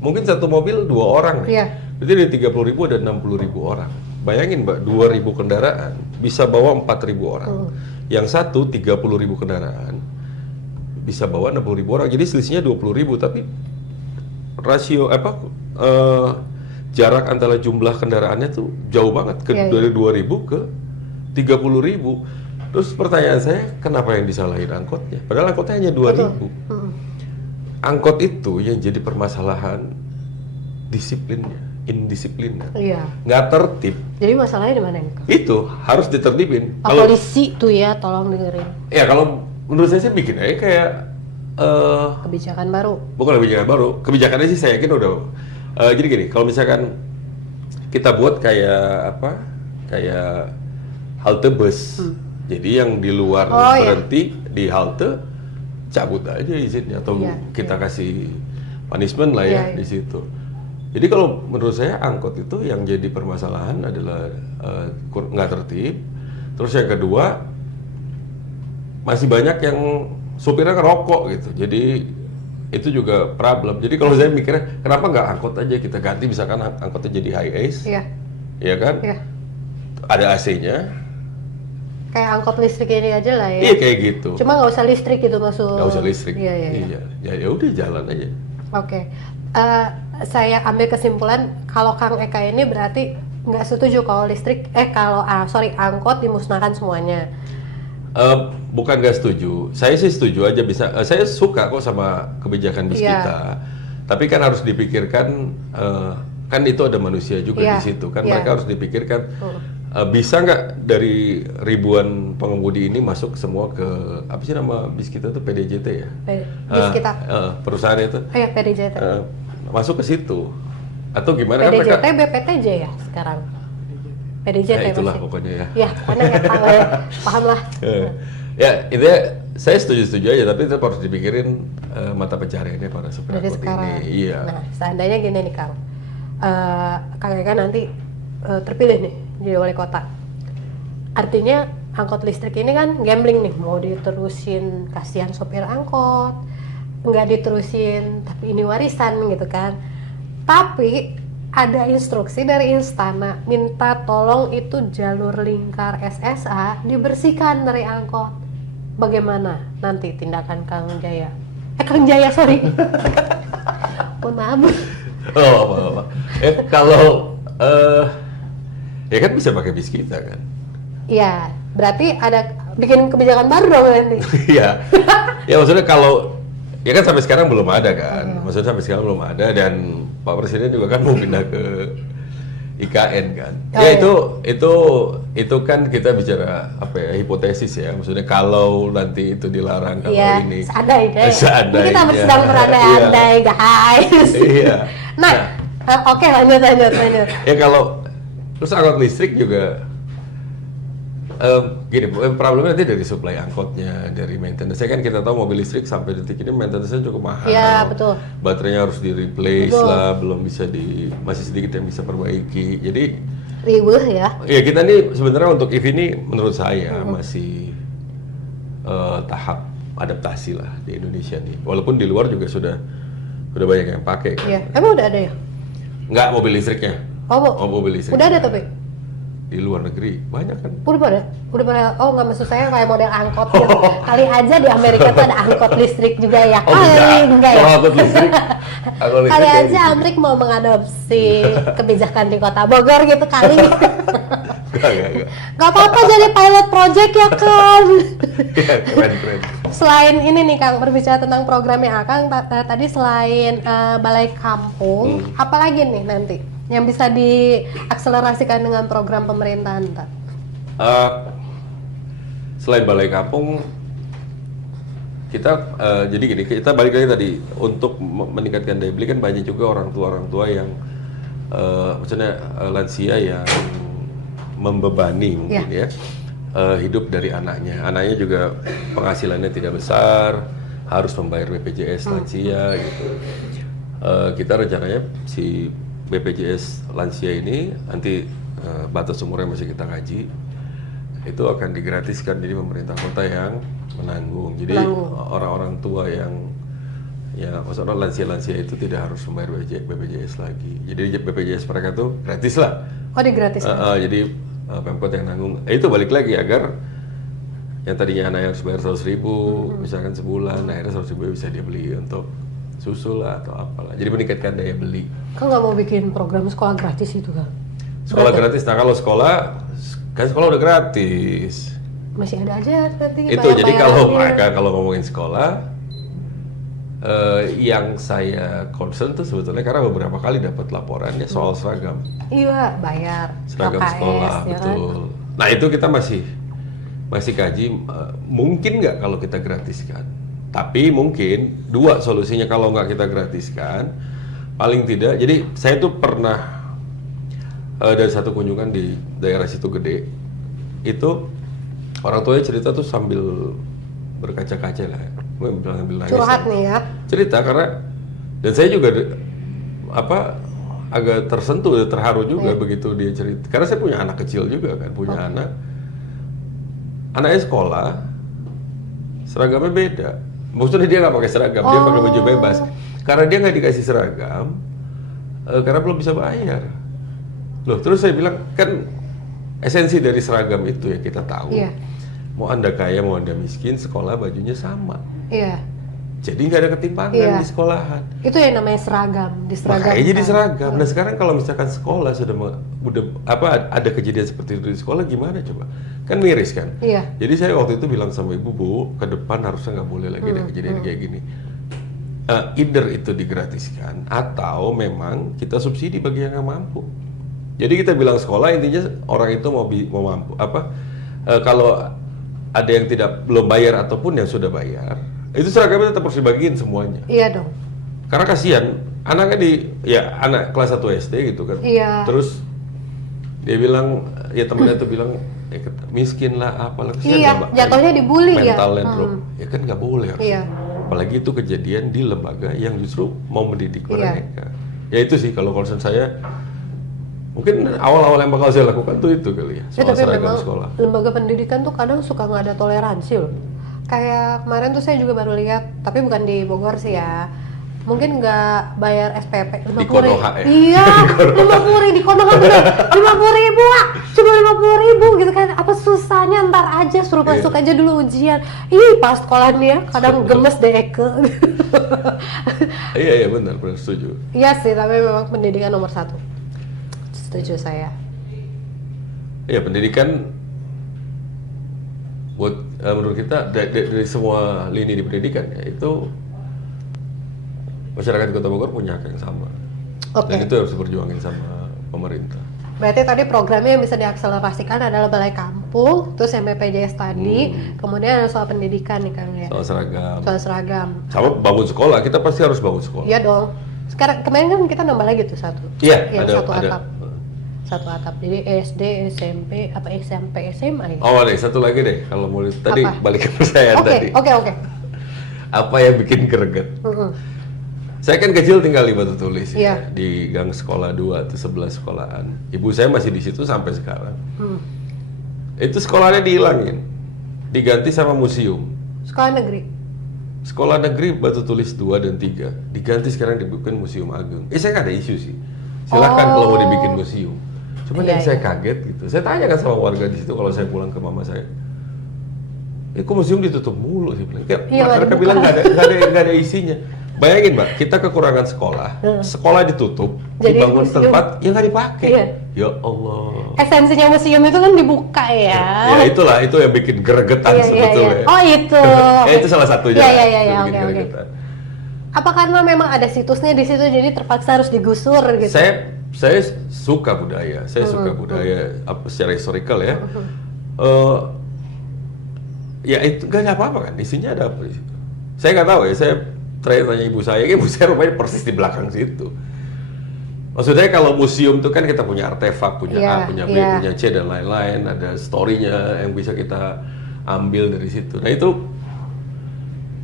mungkin satu mobil 2 orang nih. Berarti dari 30.000 ada 60.000 orang. Bayangin Mbak, 2.000 kendaraan bisa bawa 4.000 orang. Yang satu 30.000 kendaraan bisa bawa 60.000 orang. Jadi selisihnya 20.000, tapi rasio jarak antara jumlah kendaraannya tuh jauh banget dari 2.000 ke 30.000. Terus pertanyaan saya, kenapa yang disalahin angkotnya? Padahal angkotnya hanya 2.000. Angkot itu yang jadi permasalahan disiplinnya. Indisiplinnya, nggak tertib. Jadi masalahnya di mana nih? Itu harus ditertibin. Polisi tuh ya, tolong dengerin. Ya kalau menurut saya sih bikin aja kayak Kebijakan baru. Bukan kebijakan baru, kebijakannya sih saya yakin udah. Jadi gini, kalau misalkan kita buat kayak apa, kayak halte bus, jadi yang di luar Oh, iya. berhenti di halte, cabut aja izinnya atau Iya, kita kasih punishment lah ya Iya, iya. di situ. Jadi kalau menurut saya angkot itu yang jadi permasalahan adalah nggak tertib. Terus yang kedua masih banyak yang supirnya ngerokok gitu. Jadi itu juga problem. Jadi kalau saya mikirnya kenapa nggak angkot aja kita ganti, misalkan angkotnya jadi high ace, Iya, ya kan? iya. Ada AC-nya. Kayak angkot listrik ini aja lah ya. Iya kayak gitu. Cuma nggak usah listrik gitu maksud. Nggak usah listrik. Iya, iya, iya. Ya udah jalan aja. Oke. Saya ambil kesimpulan kalau Kang Eka ini berarti nggak setuju kalau angkot dimusnahkan semuanya. Bukan nggak setuju. Saya sih setuju aja bisa. Saya suka kok sama kebijakan bis Iya. kita. Tapi kan harus dipikirkan. Kan itu ada manusia juga Iya, di situ. Kan iya. mereka harus dipikirkan. Bisa nggak dari ribuan pengemudi ini masuk semua ke apa sih nama bis kita tuh PDJT ya? Bis kita. Perusahaan itu Oh ya, PDJT. masuk ke situ atau gimana kan PDJT, mereka? BPTJ ya sekarang. PDJT Ya, itulah masih. pokoknya ya. Ya, pokoknya ya, paham lah. Ya, intinya saya setuju-setuju aja, tapi tetap harus dipikirin mata pencariannya para supir Dari angkot sekarang. ini. Iya. Nah, seandainya gini nih Kang, Kang Eka nanti terpilih nih jadi wali kota. Artinya angkot listrik ini kan gambling nih, mau diterusin kasihan sopir angkot, nggak diterusin tapi ini warisan gitu kan. Tapi ada instruksi dari Instana minta tolong itu jalur lingkar SSA dibersihkan dari angkot. Bagaimana nanti tindakan Kang Jaya? Kang Jaya, sorry. Mohon maaf. Oh, apa-apa. Kalau ya kan bisa pakai bis kita kan. Iya, berarti ada bikin kebijakan baru dong nanti. Iya. Ya maksudnya kalau ya kan sampai sekarang belum ada kan. Maksudnya sampai sekarang belum ada dan Pak Presiden juga kan mau pindah ke IKN kan. Oh, Ya iya. itu kan kita bicara apa ya, hipotesis ya. Maksudnya kalau nanti itu dilarang kalau Iya, ini seandainya. seandainya. Ini kita sedang berandai-andai, guys. Iya. Nah, oke, lanjut. Ya kalau terus angkot listrik juga gini, problemnya nanti dari supply angkotnya, dari maintenance. Kan kita tahu mobil listrik sampai detik ini maintenance-nya cukup mahal. Iya, betul. Baterainya harus di-replace Betul. lah, belum bisa masih sedikit yang bisa perbaiki. Jadi Riweuh ya. ya kita nih sebenarnya untuk EV ini menurut saya masih tahap adaptasi lah di Indonesia nih. Walaupun di luar juga sudah banyak yang pakai kan. Iya. Emang udah ada ya? Nggak mobil listriknya. Oh, Mobil listrik. udah ada tapi. Di luar negeri banyak kan. Udah pada. Oh, nggak, maksud saya kayak model angkot gitu. Kali aja di Amerika tuh ada angkot listrik juga ya. Oh, Enggak ya. Kalau angkot listrik, Kali kayak aja gitu. Amrik mau mengadopsi kebijakan di Kota Bogor gitu kali. Enggak. Gak apa-apa jadi pilot project ya kan. Iya, keren. Selain ini nih Kang, berbicara tentang programnya Akang, tadi selain balai kampung, apalagi nih nanti yang bisa diakselerasikan dengan program pemerintahan ntar? Selain balai kampung, kita jadi gini, kita balik lagi tadi untuk meningkatkan daya beli kan banyak juga orang tua yang maksudnya lansia yang membebani mungkin ya hidup dari anaknya. Anaknya juga penghasilannya tidak besar, harus membayar BPJS lansia gitu. Kita rencananya si BPJS lansia ini nanti batas umurnya masih kita kaji, itu akan digratiskan, jadi pemerintah kota yang menanggung. Jadi orang-orang tua yang ya maksudnya lansia itu tidak harus membayar BPJS lagi. Jadi BPJS mereka tuh gratis lah. Oh, digratis. Jadi Pemkot yang nanggung. Itu balik lagi agar yang tadinya anaknya harus bayar 100.000 misalkan sebulan, akhirnya 100.000 bisa dia beli untuk susu lah atau apalah. Jadi meningkatkan daya beli. Kan nggak mau bikin program sekolah gratis itu kan? Sekolah gratis. Nah kalau sekolah kan sekolah udah gratis. Masih ada aja nanti. Itu jadi kalau bayar-bayarannya. kalau ngomongin sekolah, yang saya concern tuh sebetulnya karena beberapa kali dapat laporannya soal seragam. Iya, bayar. Seragam LKS, sekolah, ya kan? betul. Nah itu kita masih kaji, mungkin nggak kalau kita gratiskan. Tapi mungkin dua solusinya kalau nggak kita gratiskan, paling tidak. Jadi saya tuh pernah dari satu kunjungan di daerah situ gede, itu orang tuanya cerita tuh sambil berkaca-kaca lah, bilang Curhat nih ya. cerita karena dan saya juga agak tersentuh, terharu juga begitu dia cerita. Karena saya punya anak kecil juga kan, punya anaknya sekolah, seragamnya beda. Maksudnya dia nggak pakai seragam, dia pakai baju bebas. Karena dia nggak dikasih seragam, karena belum bisa bayar. Loh, terus saya bilang kan esensi dari seragam itu ya kita tahu. Iya. Mau Anda kaya, mau Anda miskin, sekolah bajunya sama. Iya. Jadi nggak ada ketimpangan di sekolahan. Itu yang namanya seragam, diseragamkan. Makanya jadi seragam. Nah sekarang kalau misalkan sekolah sudah ada kejadian seperti itu di sekolah, gimana coba? Kan miris kan? Iya. Jadi saya waktu itu bilang sama ibu, Bu, ke depan harusnya nggak boleh lagi ada kejadian kayak gini. Either itu digratiskan atau memang kita subsidi bagi yang nggak mampu. Jadi kita bilang sekolah intinya orang itu mau mampu kalau ada yang belum bayar ataupun yang sudah bayar, itu seragamnya tetap harus dibagiin semuanya. Iya dong. Karena kasihan anaknya anak kelas 1 SD gitu kan. Iya. Terus dia bilang temennya tuh bilang miskin lah apalah kasihan. Iya, Mbak. jatuhnya dibully ya. Mentalnya drop. Ya kan nggak boleh harus. Iya. Apalagi itu kejadian di lembaga yang justru mau mendidik Iya. mereka. Ya itu sih kalau concern saya. Mungkin awal-awal yang bakal saya lakukan tuh itu kali ya, soal Tapi seragam memang sekolah. lembaga pendidikan tuh kadang suka nggak ada toleransi loh. Kayak kemarin tuh saya juga baru lihat, tapi bukan di Bogor sih ya. Mungkin nggak bayar SPP 50.000. Di Konoha ya? Iya, 50.000 di Konoha bener. 50.000 Wak, cuma 50.000 gitu kan. Apa susahnya, ntar aja suruh masuk aja dulu ujian. Ih, pas sekolah dia kadang gemes deh Eke. Iya benar setuju. Iya sih, tapi memang pendidikan nomor 1. Setuju saya. Iya pendidikan buat menurut kita dari semua lini di pendidikan ya itu masyarakat Kota Bogor punya hak yang sama. Oke. Dan itu harus diperjuangin sama pemerintah. Berarti tadi programnya yang bisa diakselerasikan adalah balai kampung, terus MBPJS tadi, kemudian ada soal pendidikan nih Kang ya. Soal seragam. Soal seragam. Sama bangun sekolah, kita pasti harus bangun sekolah. Iya dong. Sekarang kemarin kan kita nambah lagi tuh satu. Iya, Yang ada. satu atap. Satu atap. Jadi SD, SMP, SMP, SMA ya. Oh, deh, satu lagi deh. Kalau mau tadi Apa? balik ke pertanyaan tadi. Oke. Apa yang bikin greget? Saya kan kecil tinggal di Batu Tulis Iya. di gang sekolah 2 atau 11 sekolahan. Ibu saya masih di situ sampai sekarang. Itu sekolahnya dihilangin, diganti sama museum. Sekolah negeri. Sekolah negeri Batu Tulis 2 dan 3 diganti sekarang dibikin Museum Agung. Saya nggak ada isu sih. Silakan kalau mau dibikin museum. Cuman yang saya kaget gitu. Saya tanya kan sama warga di situ kalau saya pulang ke mama saya. Kok museum ditutup mulu sih? Mereka bilang nggak ada isinya. Bayangin Mbak, kita kekurangan sekolah, sekolah ditutup, Jadi dibangun museum. tempat yang nggak dipakai. Iya. Ya Allah. Esensinya museum itu kan dibuka ya. Ya itulah, itu yang bikin gregetan sebetulnya. Oh itu. Itu salah satunya. Iya, yang bikin oke. gregetan. Apa karena memang ada situsnya di situ jadi terpaksa harus digusur gitu? Saya suka budaya, secara historikal ya. Ya itu nggak ada apa-apa kan, isinya ada apa di situ? Saya nggak tahu ya, saya terakhir tanya ibu saya rupanya persis di belakang situ. Maksudnya kalau museum itu kan kita punya artefak, punya A, punya B, punya C dan lain-lain, ada story-nya yang bisa kita ambil dari situ. Nah itu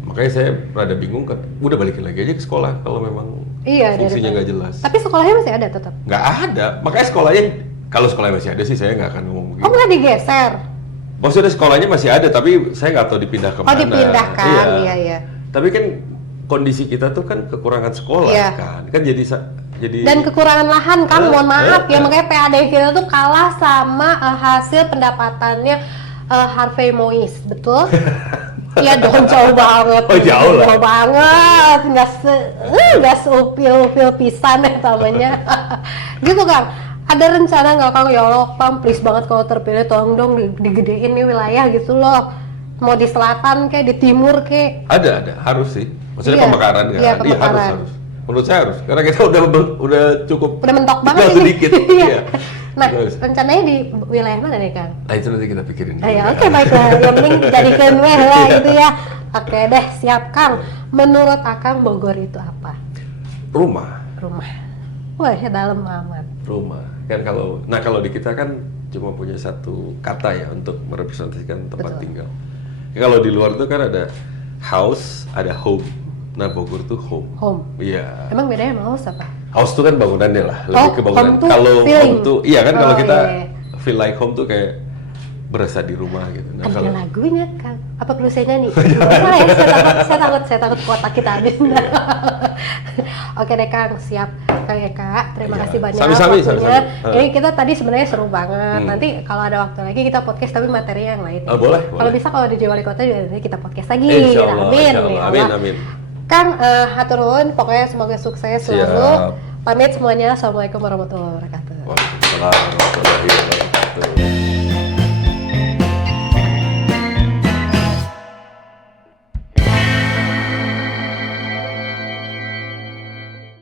makanya saya rada bingung kan, udah balikin lagi aja ke sekolah kalau memang fungsinya nggak jelas. Tapi sekolahnya masih ada tetap? Nggak ada, makanya kalau sekolahnya masih ada sih saya nggak akan ngomong begitu. Oh nggak digeser? Maksudnya sekolahnya masih ada, tapi saya nggak tahu dipindah kemana. Oh dipindahkan, iya. Tapi kan kondisi kita tuh kan kekurangan sekolah kan jadi dan kekurangan lahan kan, mohon maaf ya, makanya PAD kita tuh kalah sama hasil pendapatannya Harvey Mois, betul? Iya dong, jauh banget. Oh jauh lah. Jauh banget, nggak seupil-upil pisan ya namanya. Gitu Kang, ada rencana nggak Kang, ya Allah Kang, please banget kalau terpilih tolong dong digedein nih wilayah gitu loh. Mau di selatan kayak di timur kayak. Ada, harus sih. Maksudnya pemekaran kan? Iya, pemekaran. Harus. Menurut saya harus, karena kita udah cukup. Udah mentok banget ini. Sedikit. Iya. Nah, rencananya di wilayah mana nih Kang? Nah itu nanti kita pikirin. Ya, oke baiklah. Yang penting dijadikan lah gitu ya. Oke deh, siap Kang. Menurut Akang Bogor itu apa? Rumah. Rumah. Wah, ya dalam amat. Rumah. Kan kalau di kita kan cuma punya satu kata ya untuk merepresentasikan tempat Betul. tinggal. Kalau di luar itu kan ada house, ada home. Nah, Bogor tuh home. Home. Iya. Emang bedanya sama house apa? House tuh kan bangunannya lah, lebih Oh, ke bangunan. home tuh Kalau feeling. home tuh, iya kan kalau Oh, kita iya, iya. feel like home tuh kayak berasa di rumah gitu. Nah, Ada kalau lagunya Kang. Apa perlu saya nyanyi? Nggak usah ya, saya takut kuota kita habis. Oke deh Kang, siap. Kang Eka, terima Iya. kasih banyak Sami-sami, waktunya. sami-sami. Ini kita tadi sebenarnya seru banget. Hmm. Nanti kalau ada waktu lagi kita podcast tapi materi yang lain. Oh, boleh, Kalau boleh. bisa kalau di Jawa Wali Kota juga nanti kita podcast lagi. Insya Allah, Amin. insya Allah. ya Amin, Allah. amin. Kang, hatur nuhun, pokoknya semoga sukses selalu. Siap. Pamit semuanya. Assalamualaikum warahmatullahi wabarakatuh. Waalaikumsalam warahmatullahi wabarakatuh.